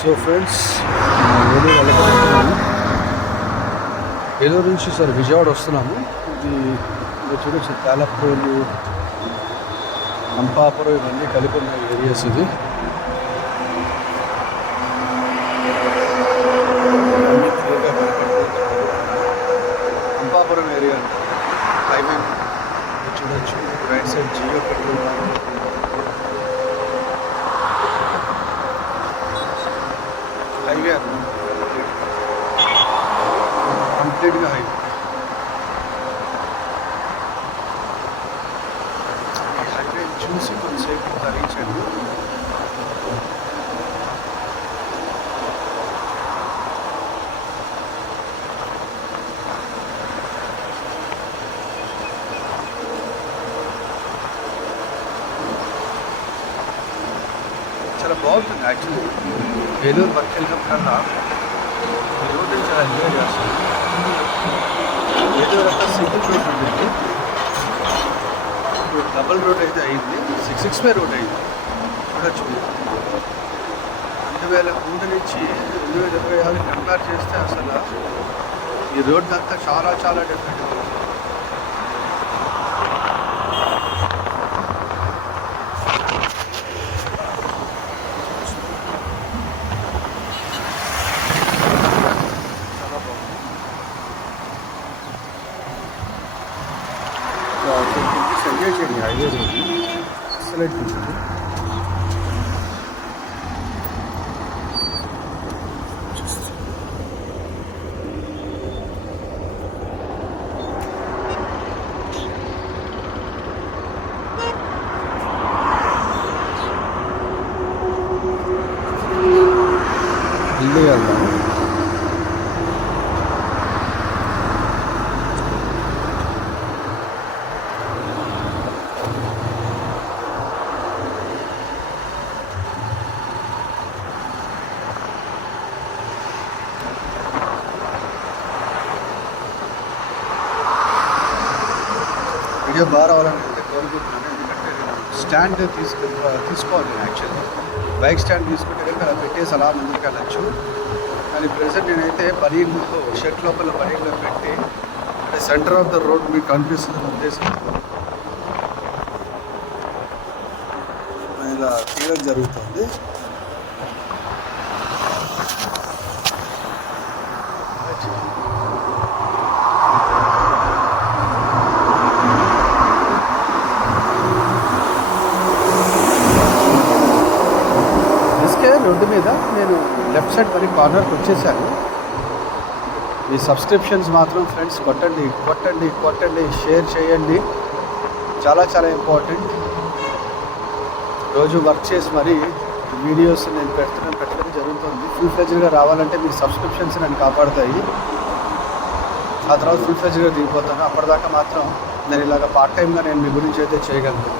So friends, Eluru వెళ్ళబోతున్నాము. ఏలూరు నుంచి sir Vijayawada వస్తున్నాము. ఇది మీరు చూడొచ్చు, తాళప్రోలు, అంపాపురం ఇవన్నీ కలిపి ఉన్న ఏరియాస్. ఇది అంపాపురం ఏరియా హైవే చూడొచ్చు. Right side Jio petrol highway కంప్లీట్గా హైవే. హైవే చూసి కొంతసేపు తరించండి. చాలా బాగుంటుంది యాక్చువల్లీ. ఏలూరు వర్క్ వెళ్ళినప్పుడల్లా ఈ రోడ్డు చాలా ఎంజాయ్ చేస్తాను. ఏలూరు అంతా సింగిల్ రోడ్ ఉంటుంది, ఇప్పుడు డబుల్ రోడ్ అయితే అయింది, 665 రోడ్ అయింది. చూడొచ్చు, 2003 నుంచి 2026 కంపేర్ చేస్తే అసలు ఈ రోడ్ అంతా చాలా చాలా డిఫరెంట్. ఎంజాయ్ చేయండి. హైవే రోడ్ ఎక్సలెంట్ ఉంటుంది. ఇల్లు వెళ్దాం. వీడియో బాగా రావాలనుకుంటే కోరుకుంటున్నాను. ఎందుకంటే స్టాండ్ తీసుకోవాలి. యాక్చువల్లీ బైక్ స్టాండ్ తీసుకుంటే కనుక అలా పెట్టేసి అలా ముందుకు వెళ్ళచ్చు. కానీ ప్రెసెంట్ నేనైతే బనీన్లో షర్ట్ లోపల బనీన్లో పెట్టి అంటే సెంటర్ ఆఫ్ ద రోడ్ మీకు కనిపిస్తున్న ఉద్దేశం ఇలా తీయడం జరుగుతుంది. రోడ్డు మీద నేను లెఫ్ట్ సైడ్ మరి కార్నర్కి వచ్చేసాను. మీ సబ్స్క్రిప్షన్స్ మాత్రం ఫ్రెండ్స్ కొట్టండి, కొట్టండి, కొట్టండి, షేర్ చేయండి. చాలా చాలా ఇంపార్టెంట్. రోజు వర్క్ చేసి మరి వీడియోస్ నేను పెట్టడం జరుగుతుంది. ఫుల్ ఫ్లెడ్జ్డ్గా రావాలంటే మీ సబ్స్క్రిప్షన్స్ నన్ను కాపాడుతాయి. ఆ తర్వాత ఫుల్ ఫ్లెడ్జ్డ్గా దిగిపోతాను. అప్పటిదాకా మాత్రం నేను ఇలాగ పార్ట్ టైమ్గా నేను మీ గురించి అయితే చేయగలను.